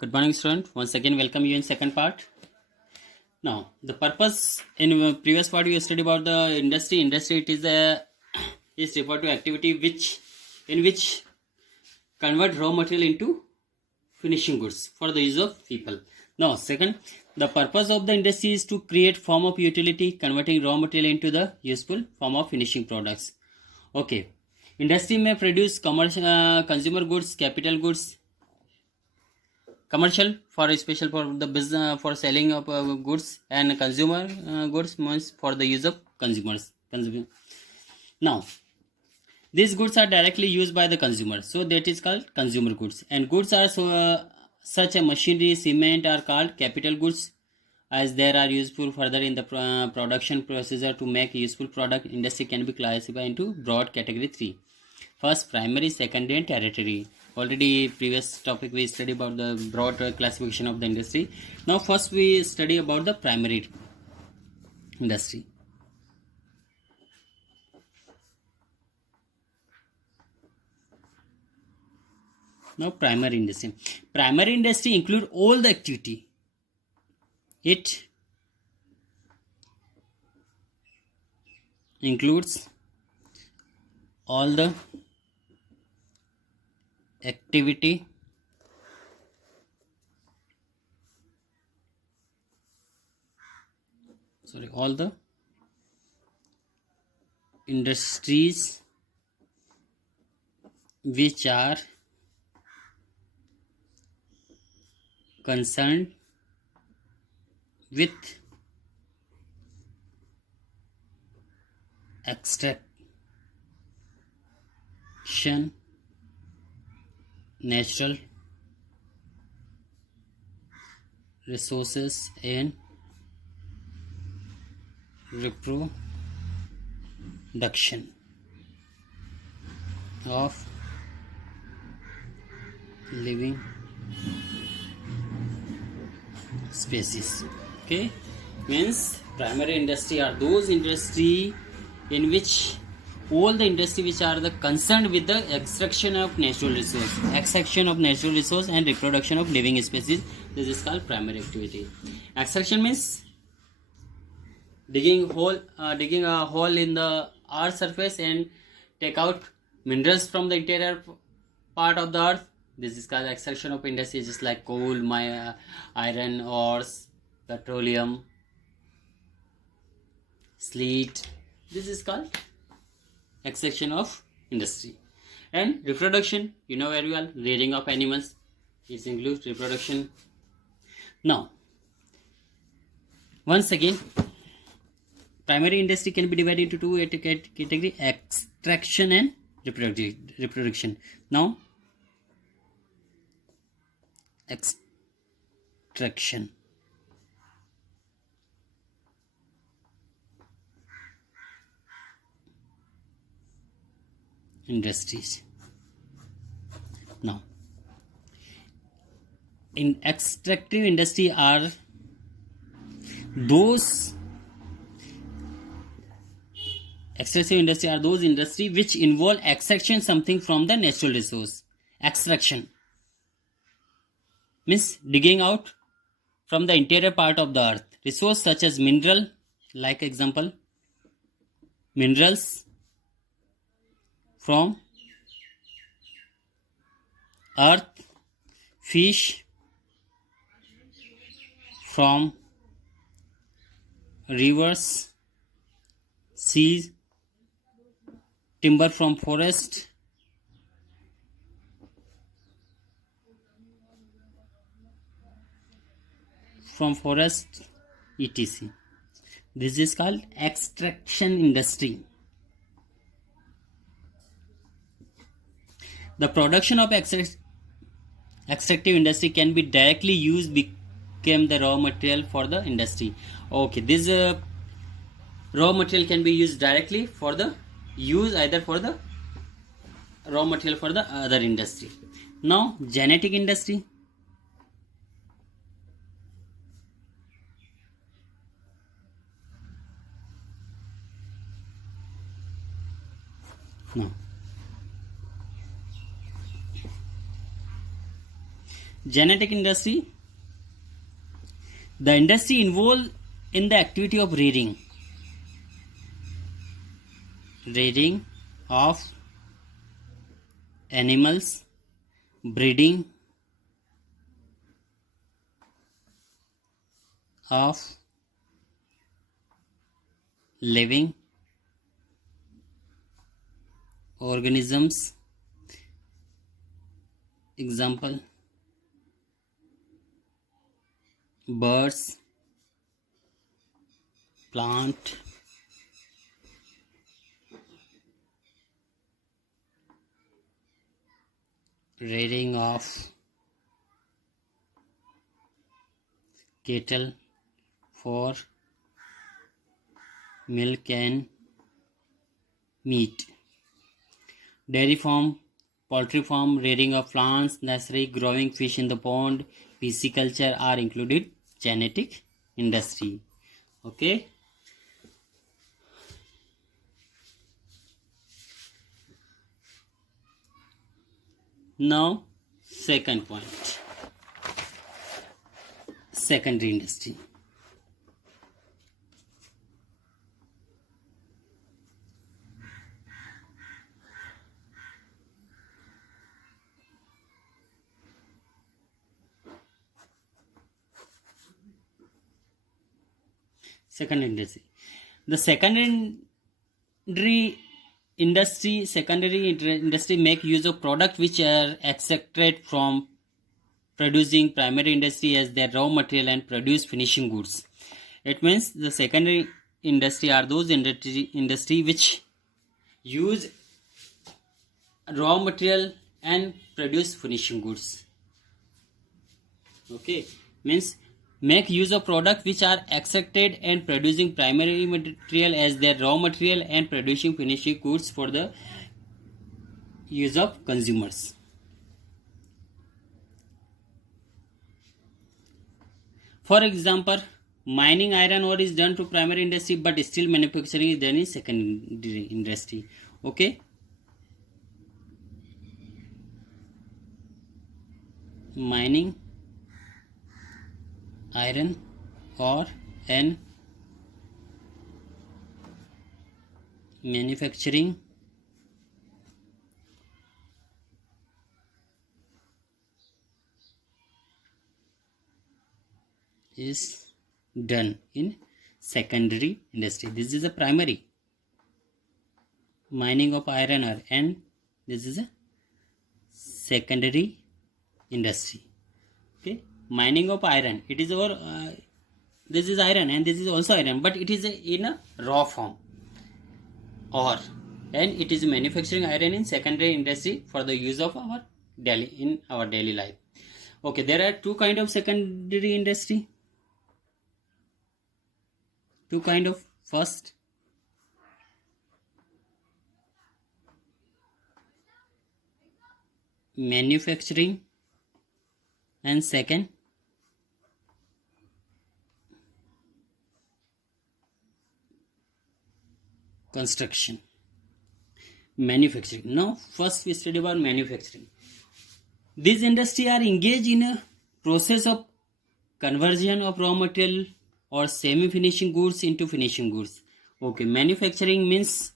Good morning, student. Once again, welcome you in second part. Now, the purpose in previous part you studied about the industry. Industry it is a is referred to activity which convert raw material into finishing goods for the use of people. Now, second, the purpose of the industry is to create form of utility, converting raw material into the useful form of finishing products. Okay, industry may produce commercial consumer goods, capital goods, commercial for special for the business for selling of goods, and consumer goods means for the use of consumers. Now, these goods are directly used by the consumer, so that is called consumer goods. And goods are such a machinery, cement are called capital goods, as they are useful further in the production procedure to make useful product. Industry can be classified into broad category 3. First, primary, secondary, and tertiary. Already previous topic we studied about the broad classification of the industry. Now first we study about the primary industry. Now primary industry. Primary industry include all the activity. It includes all the activity all the industries which are concerned with extraction, natural resources, and reproduction of living species. Okay, means primary industry are those industry in which all the industry which are the concerned with the extraction of natural resource and reproduction of living species. This is called primary activity. Extraction means digging a hole in the earth surface and take out minerals from the interior part of the earth. This is called extraction of industry, just like coal, iron ores, petroleum, sleet. This is called extraction of industry. And reproduction, you know very well, rearing of animals. It includes reproduction. Now, once again, primary industry can be divided into two categories: extraction and reproduction. Now, extraction. Industries. Now, in extractive industry are those industry which involve extraction something from the natural resource. Extraction means digging out from the interior part of the earth resource such as mineral, like example minerals from earth, fish from rivers, seas, timber from forest, etc. This is called extraction industry. The production of extractive industry can be directly used become the raw material for the industry. Okay, this raw material can be used directly for the use either for the raw material for the other industry. Now, genetic industry. Now, Genetic industry, the industry involved in the activity of rearing of animals, breeding of living organisms, example birds, plant, rearing of cattle for milk and meat, dairy farm, poultry farm, rearing of plants, nursery, growing fish in the pond, pisciculture are included genetic industry. Okay. Now, second point, secondary industry. Secondary industry. The secondary industry make use of products which are extracted from producing primary industry as their raw material and produce finishing goods. It means the secondary industry are those industry which use raw material and produce finishing goods. Okay, means make use of products which are extracted and producing primary material as their raw material and producing finishing goods for the use of consumers. For example, mining iron ore is done to primary industry, but steel manufacturing is done in secondary industry. Okay. Mining iron ore and manufacturing is done in secondary industry. This is a primary mining of iron ore, and this is a secondary industry. Okay, mining of iron, it is our this is iron and this is also iron, but it is in a raw form ore, and it is manufacturing iron in secondary industry for the use of our daily life. Okay, there are two kind of secondary industry. Two kind of, first manufacturing and second construction. Manufacturing. Now first we study about manufacturing. These industry are engaged in a process of conversion of raw material or semi-finishing goods into finishing goods. Okay, manufacturing means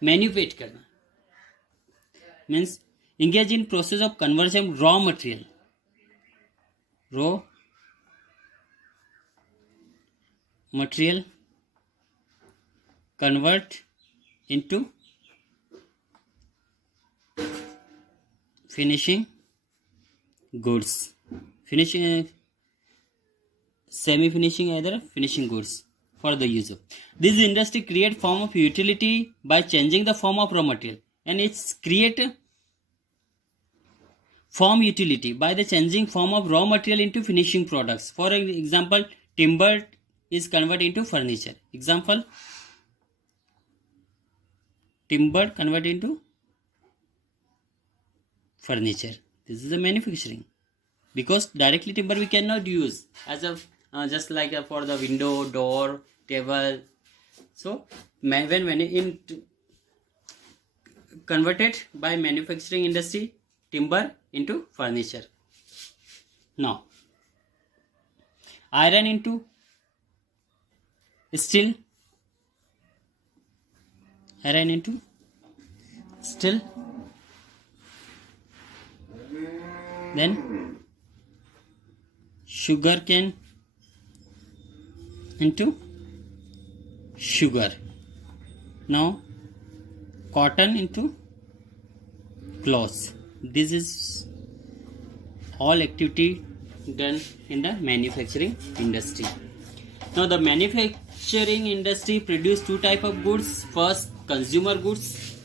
manufacture करना, means engage in process of conversion raw material convert into finishing goods, semi-finishing either finishing goods for the user. This industry create form of utility by changing the form of raw material, and it's create form utility by the changing form of raw material into finishing products. For example, timber is converted into furniture. Example, timber converted into furniture. This is a manufacturing, because directly timber we cannot use as a just like for the window, door, table. So when in converted by manufacturing industry timber into furniture. Now iron into steel, iron into steel, then sugar cane into sugar. Now cotton into cloth. This is all activity done in the manufacturing industry. Now the manufacturing industry produce two type of goods. First, consumer goods.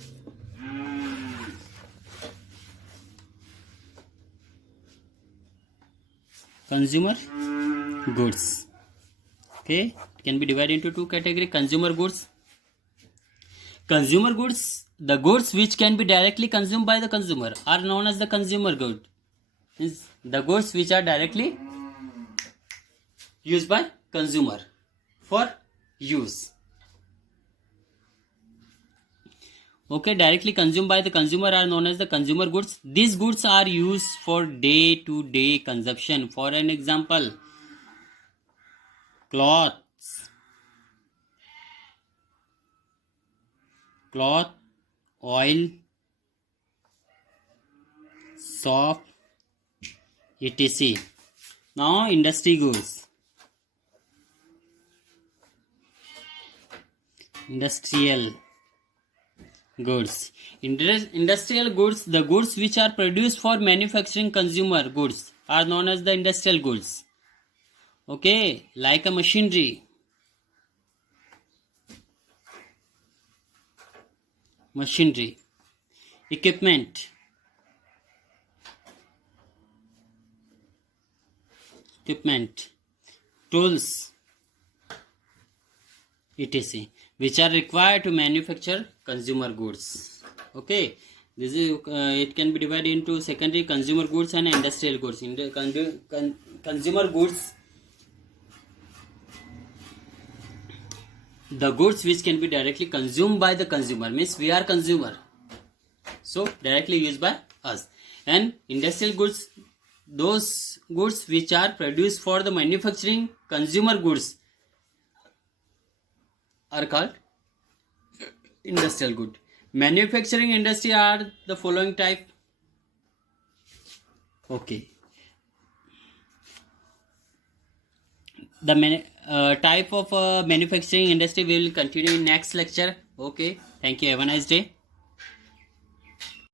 Consumer goods. Okay, it can be divided into two categories. Consumer goods. Consumer goods, the goods which can be directly consumed by the consumer, are known as the consumer good. Means the goods which are directly used by consumer for use. Okay, directly consumed by the consumer are known as the consumer goods. These goods are used for day-to-day consumption. For an example, cloth, oil, soap, etc. Now industry goods. Industrial goods. Industrial goods, the goods which are produced for manufacturing consumer goods, are known as the industrial goods. Okay, like a machinery, equipment, tools, etc., which are required to manufacture consumer goods. Okay, this is it can be divided into secondary consumer goods and industrial goods. In the consumer goods, the goods which can be directly consumed by the consumer, means we are consumer, so directly used by us. And industrial goods, those goods which are produced for the manufacturing consumer goods, are called industrial good. Manufacturing industry are the following type. Okay, the type of manufacturing industry we will continue in next lecture. Okay, thank you, have a nice day.